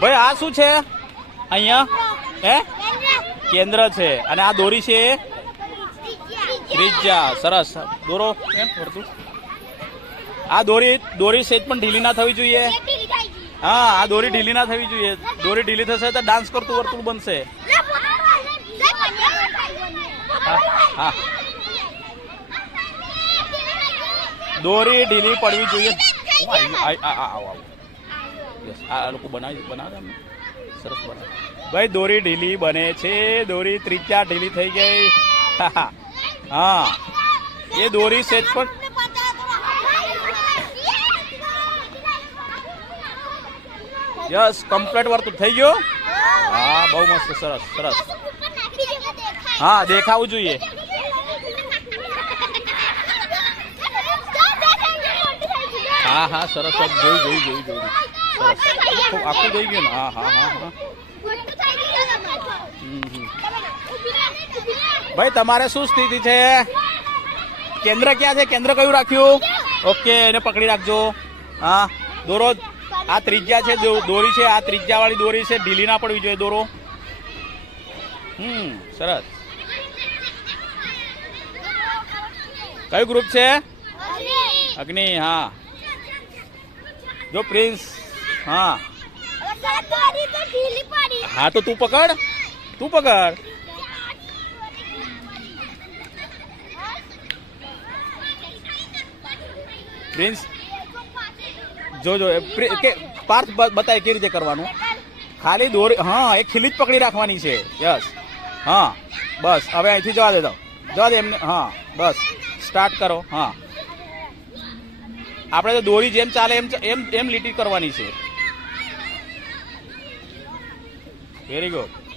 ભાઈ આ શું છે? અહીંયા? હે? કેન્દ્ર. છે. અને આ દોરી છે ત્રિજ્યા. સરસ. દોરો. એમ ફરતું? આ દોરી દોરી સેજ પણ ઢીલી ના થવી જોઈએ. હા આ દોરી ઢીલી ના થવી જોઈએ. દોરી ઢીલી થશે તો ડાન્સ કરતું વર્તુળ બનશે. હા હા. દોરી ઢીલી પડવી જોઈએ. હું આવી- આ- આ- આ- આવો Yes, આ લોકો બનાવી સરસ ભાઈ દોરી ઢીલી બને છે. દોરી ત્રિજ્યા ઢીલી થઈ ગઈ. હા, એ દોરી સેજ પણ. યસ કમ્પ્લીટ વર્તુળ થઈ ગયો. હા બહુ મસ્ત સરસ સરસ. હા દેખાવું જોઈએ. હા હા સરસ જોયું જોયું જોઈ સરસ આખું આખું જોઈ ગયું ને. હા હા. ભાઈ તમારે શું સ્થિતિ છે? કેન્દ્ર ક્યાં છે? કેન્દ્ર કયું રાખ્યું? ઓકે એને પકડી રાખજો. હા દોરો આ ત્રિજ્યા છે દોરી છે આ ત્રિજ્યા વાળી દોરી છે. ઢીલી ના પડવી જોઈએ દોરો. હમ સરસ. કયું ગ્રુપ છે? અગ્નિ હા. જો પ્રિન્સ. હા. હા, તો તું પકડ. તું પકડ. પ્રિન્સ, જો જો, એ પ્રિ- કે પાર્થ બતાય કેવી રીતે કરવાનું? ખાલી દોરી, હા એ ખીલી જ પકડી રાખવાની છે. યસ. હા, બસ. હવે અહીંથી જવા દે દો જવા દે એમને, હા, બસ. સ્ટાર્ટ કરો, હા. આપણે તો દોરી જેમ ચાલે એમ એમ એમ લીટી કરવાની છે. very good.